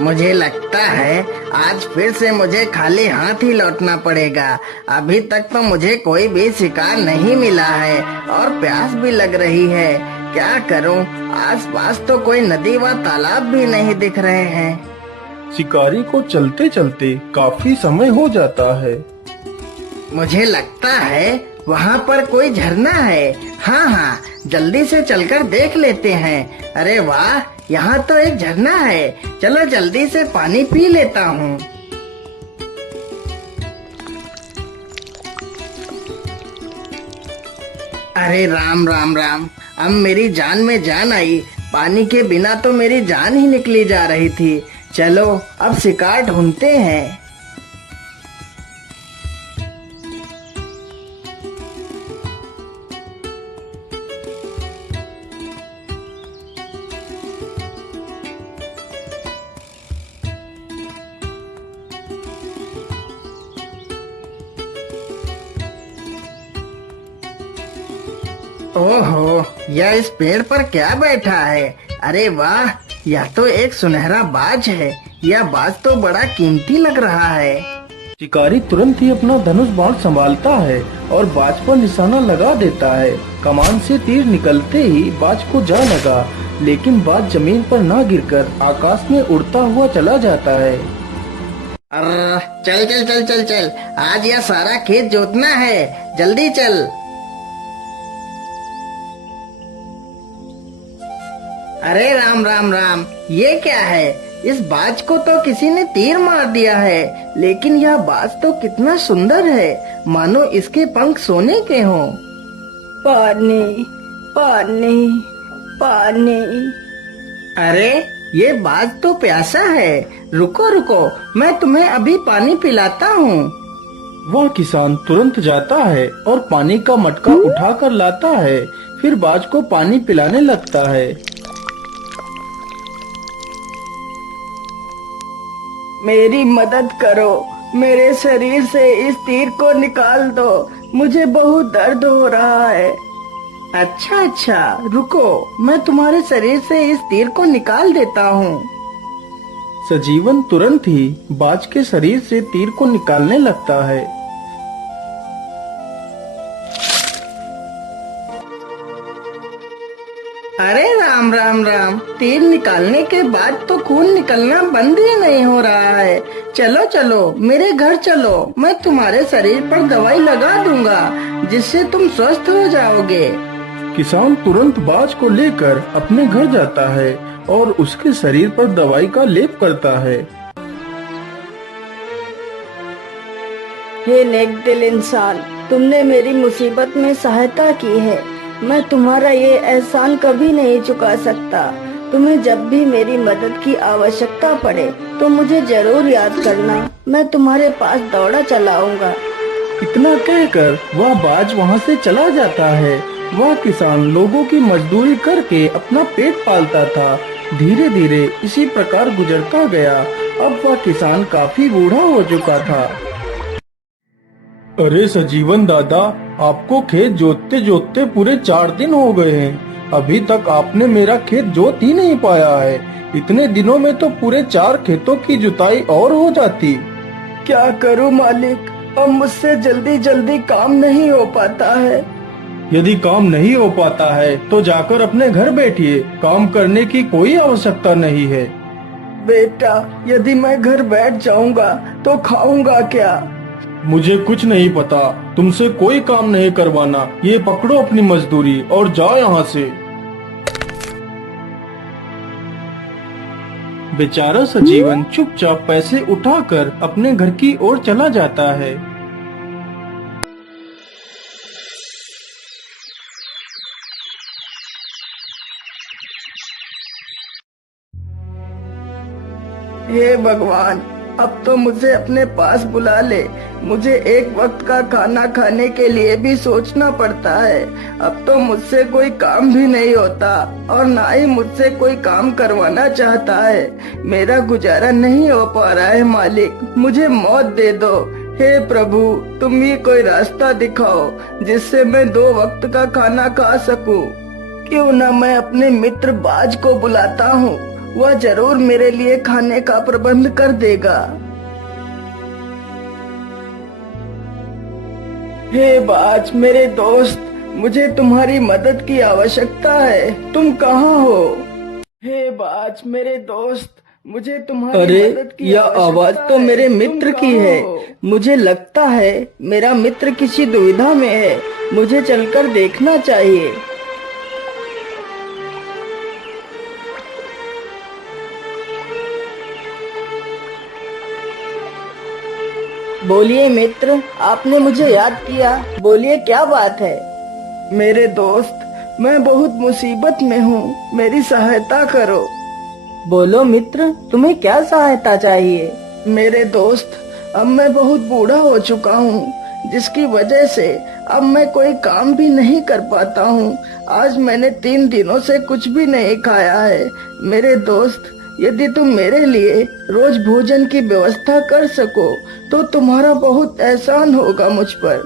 मुझे लगता है आज फिर से मुझे खाली हाथ ही लौटना पड़ेगा। अभी तक तो मुझे कोई भी शिकार नहीं मिला है और प्यास भी लग रही है। क्या करूं? आसपास तो कोई नदी व तालाब भी नहीं दिख रहे हैं। शिकारी को चलते चलते काफी समय हो जाता है। मुझे लगता है वहाँ पर कोई झरना है। हाँ हाँ, जल्दी से चलकर देख लेते हैं। अरे वाह, यहाँ तो एक झरना है। चलो जल्दी से पानी पी लेता हूँ। अरे राम राम राम, अब मेरी जान में जान आई। पानी के बिना तो मेरी जान ही निकली जा रही थी। चलो अब शिकार ढूंढते हैं। ओहो, यह इस पेड़ पर क्या बैठा है? अरे वाह, यह तो एक सुनहरा बाज है। यह बाज तो बड़ा कीमती लग रहा है। शिकारी तुरंत ही अपना धनुष बाण संभालता है और बाज पर निशाना लगा देता है। कमान से तीर निकलते ही बाज को जा लगा, लेकिन बाज जमीन पर न गिरकर आकाश में उड़ता हुआ चला जाता है। चल चल चल चल चल, आज यह सारा खेत जोतना है। जल्दी चल। अरे राम राम राम, ये क्या है? इस बाज को तो किसी ने तीर मार दिया है, लेकिन यह बाज तो कितना सुंदर है, मानो इसके पंख सोने के हों। पानी पानी पानी। अरे ये बाज तो प्यासा है। रुको रुको, मैं तुम्हें अभी पानी पिलाता हूँ। वह किसान तुरंत जाता है और पानी का मटका उठाकर लाता है। फिर बाज को पानी पिलाने लगता है। मेरी मदद करो, मेरे शरीर से इस तीर को निकाल दो। मुझे बहुत दर्द हो रहा है। अच्छा अच्छा, रुको, मैं तुम्हारे शरीर से इस तीर को निकाल देता हूँ। सजीवन तुरंत ही बाज के शरीर से तीर को निकालने लगता है। अरे राम राम राम, तीर निकालने के बाद तो खून निकलना बंद ही नहीं हो रहा है। चलो चलो, मेरे घर चलो, मैं तुम्हारे शरीर पर दवाई लगा दूंगा, जिससे तुम स्वस्थ हो जाओगे। किसान तुरंत बाज को लेकर अपने घर जाता है और उसके शरीर पर दवाई का लेप करता है। हे नेक दिल इंसान, तुमने मेरी मुसीबत में सहायता की है। मैं तुम्हारा ये एहसान कभी नहीं चुका सकता। तुम्हें जब भी मेरी मदद की आवश्यकता पड़े तो मुझे जरूर याद करना। मैं तुम्हारे पास दौड़ा चला आऊंगा। इतना कहकर वह बाज वहाँ से चला जाता है। वह किसान लोगों की मजदूरी करके अपना पेट पालता था। धीरे धीरे इसी प्रकार गुजरता गया। अब वह किसान काफी बूढ़ा हो चुका था। अरे सजीवन दादा, आपको खेत जोतते जोतते पूरे 4 दिन हो गए हैं। अभी तक आपने मेरा खेत जोत ही नहीं पाया है। इतने दिनों में तो पूरे 4 खेतों की जुताई और हो जाती। क्या करूं मालिक, अब मुझसे जल्दी जल्दी काम नहीं हो पाता है। यदि काम नहीं हो पाता है तो जाकर अपने घर बैठिए। काम करने की कोई आवश्यकता नहीं है। बेटा, यदि मैं घर बैठ जाऊंगा तो खाऊंगा क्या? मुझे कुछ नहीं पता। तुमसे कोई काम नहीं करवाना। ये पकड़ो अपनी मजदूरी और जाओ यहाँ से। बेचारा सजीवन चुपचाप पैसे उठाकर अपने घर की ओर चला जाता है। हे भगवान, अब तो मुझे अपने पास बुला ले। मुझे एक वक्त का खाना खाने के लिए भी सोचना पड़ता है। अब तो मुझसे कोई काम भी नहीं होता और ना ही मुझसे कोई काम करवाना चाहता है। मेरा गुजारा नहीं हो पा रहा है मालिक, मुझे मौत दे दो। हे प्रभु, तुम ही कोई रास्ता दिखाओ जिससे मैं 2 वक्त का खाना खा सकूं। क्यों न मैं अपने मित्र बाज को बुलाता हूँ वह जरूर मेरे लिए खाने का प्रबंध कर देगा। हे बाज मेरे दोस्त, मुझे तुम्हारी मदद की आवश्यकता है, तुम कहाँ हो? हे बाज मेरे दोस्त, मुझे तुम्हारी अरे मदद की यह आवश्यकता आवाज तो है, मेरे तुम मित्र की कहाँ है। हो? मुझे लगता है मेरा मित्र किसी दुविधा में है, मुझे चलकर देखना चाहिए। बोलिए मित्र, आपने मुझे याद किया, बोलिए क्या बात है? मेरे दोस्त, मैं बहुत मुसीबत में हूँ, मेरी सहायता करो। बोलो मित्र, तुम्हें क्या सहायता चाहिए? मेरे दोस्त, अब मैं बहुत बूढ़ा हो चुका हूँ, जिसकी वजह से अब मैं कोई काम भी नहीं कर पाता हूँ। आज मैंने 3 दिनों से कुछ भी नहीं खाया है। मेरे दोस्त, यदि तुम मेरे लिए रोज भोजन की व्यवस्था कर सको तो तुम्हारा बहुत एहसान होगा मुझ पर।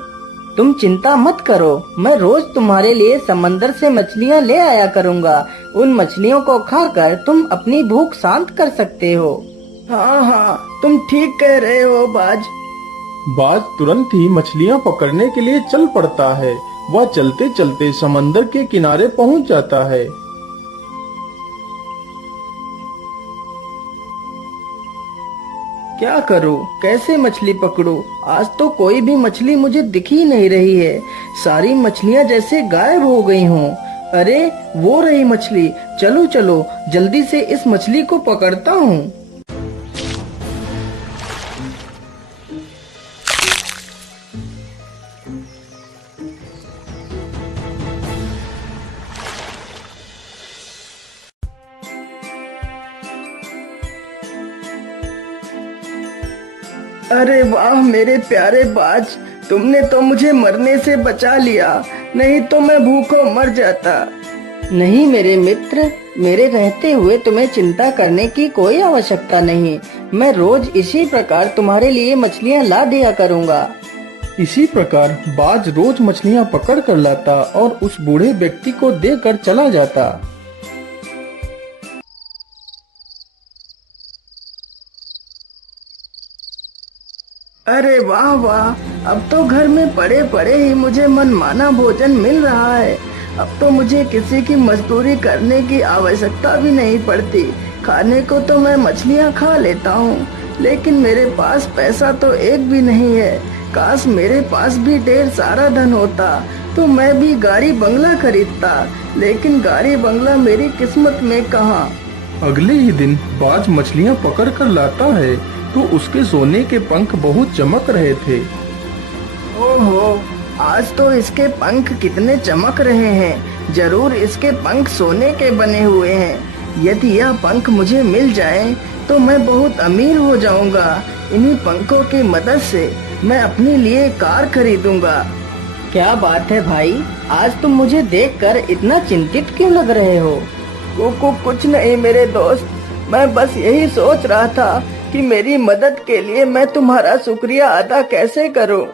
तुम चिंता मत करो, मैं रोज तुम्हारे लिए समंदर से मछलियाँ ले आया करूँगा। उन मछलियों को खाकर तुम अपनी भूख शांत कर सकते हो। हाँ हाँ, तुम ठीक कह रहे हो बाज। बाज तुरंत ही मछलियाँ पकड़ने के लिए चल पड़ता है। वह चलते चलते समंदर के किनारे पहुँच जाता है। क्या करूं, कैसे मछली पकड़ूं? आज तो कोई भी मछली मुझे दिख ही नहीं रही है। सारी मछलियां जैसे गायब हो गई हों। अरे वो रही मछली, चलो चलो जल्दी से इस मछली को पकड़ता हूँ। अरे वाह मेरे प्यारे बाज, तुमने तो मुझे मरने से बचा लिया, नहीं तो मैं भूखों मर जाता। नहीं मेरे मित्र, मेरे रहते हुए तुम्हें चिंता करने की कोई आवश्यकता नहीं। मैं रोज इसी प्रकार तुम्हारे लिए मछलियाँ ला दिया करूँगा। इसी प्रकार बाज रोज मछलियाँ पकड़ कर लाता और उस बूढ़े व्यक्ति को देकर चला जाता। अरे वाह वाह, अब तो घर में पड़े पड़े ही मुझे मनमाना भोजन मिल रहा है। अब तो मुझे किसी की मजदूरी करने की आवश्यकता भी नहीं पड़ती। खाने को तो मैं मछलियाँ खा लेता हूँ, लेकिन मेरे पास पैसा तो एक भी नहीं है। काश मेरे पास भी ढेर सारा धन होता तो मैं भी गाड़ी बंगला खरीदता, लेकिन गाड़ी बंगला मेरी किस्मत में कहाँ। अगले ही दिन बाज मछलियाँ पकड़ कर लाता है तो उसके सोने के पंख बहुत चमक रहे थे। ओहो, आज तो इसके पंख कितने चमक रहे हैं। जरूर इसके पंख सोने के बने हुए हैं। यदि यह पंख मुझे मिल जाए तो मैं बहुत अमीर हो जाऊंगा। इन्हीं पंखों की मदद से मैं अपने लिए कार खरीदूंगा। क्या बात है भाई, आज तुम मुझे देखकर इतना चिंतित क्यों लग रहे हो? कुछ नहीं मेरे दोस्त, मैं बस यही सोच रहा था कि मेरी मदद के लिए मैं तुम्हारा शुक्रिया अदा कैसे करूं।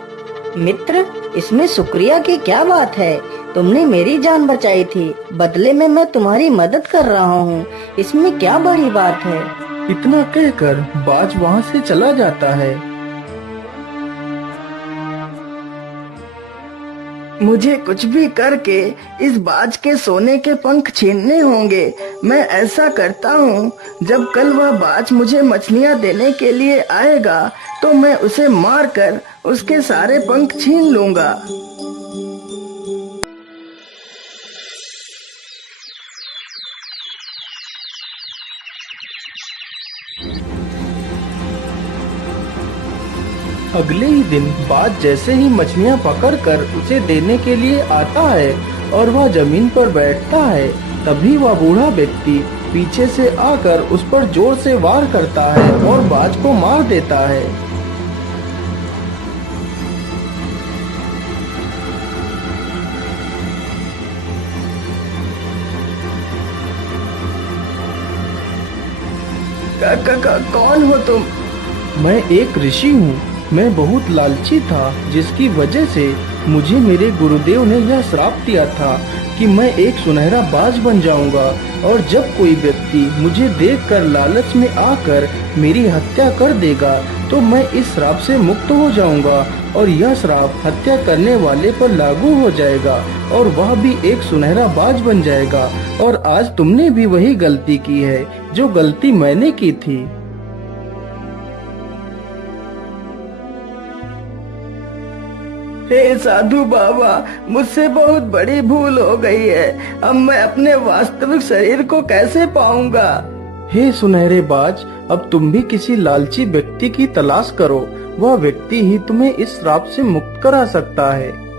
मित्र, इसमें शुक्रिया की क्या बात है? तुमने मेरी जान बचाई थी, बदले में मैं तुम्हारी मदद कर रहा हूँ। इसमें क्या बड़ी बात है? इतना कहकर बाज वहाँ से चला जाता है। मुझे कुछ भी करके इस बाज के सोने के पंख छीनने होंगे। मैं ऐसा करता हूँ, जब कल वह बाज मुझे मछलियाँ देने के लिए आएगा तो मैं उसे मारकर उसके सारे पंख छीन लूंगा। अगले ही दिन बाज जैसे ही मछलियाँ पकड़कर उसे देने के लिए आता है और वह जमीन पर बैठता है, तभी वह बूढ़ा व्यक्ति पीछे से आकर उस पर जोर से वार करता है और बाज को मार देता है। कौन हो तुम? मैं एक ऋषि हूँ। मैं बहुत लालची था, जिसकी वजह से मुझे मेरे गुरुदेव ने यह श्राप दिया था कि मैं एक सुनहरा बाज बन जाऊंगा और जब कोई व्यक्ति मुझे देखकर लालच में आकर मेरी हत्या कर देगा तो मैं इस श्राप से मुक्त हो जाऊंगा और यह श्राप हत्या करने वाले पर लागू हो जाएगा और वह भी एक सुनहरा बाज बन जाएगा। और आज तुमने भी वही गलती की है जो गलती मैंने की थी। हे साधु बाबा, मुझसे बहुत बड़ी भूल हो गई है। अब मैं अपने वास्तविक शरीर को कैसे पाऊंगा? हे सुनहरे बाज, अब तुम भी किसी लालची व्यक्ति की तलाश करो। वह व्यक्ति ही तुम्हें इस श्राप से मुक्त करा सकता है।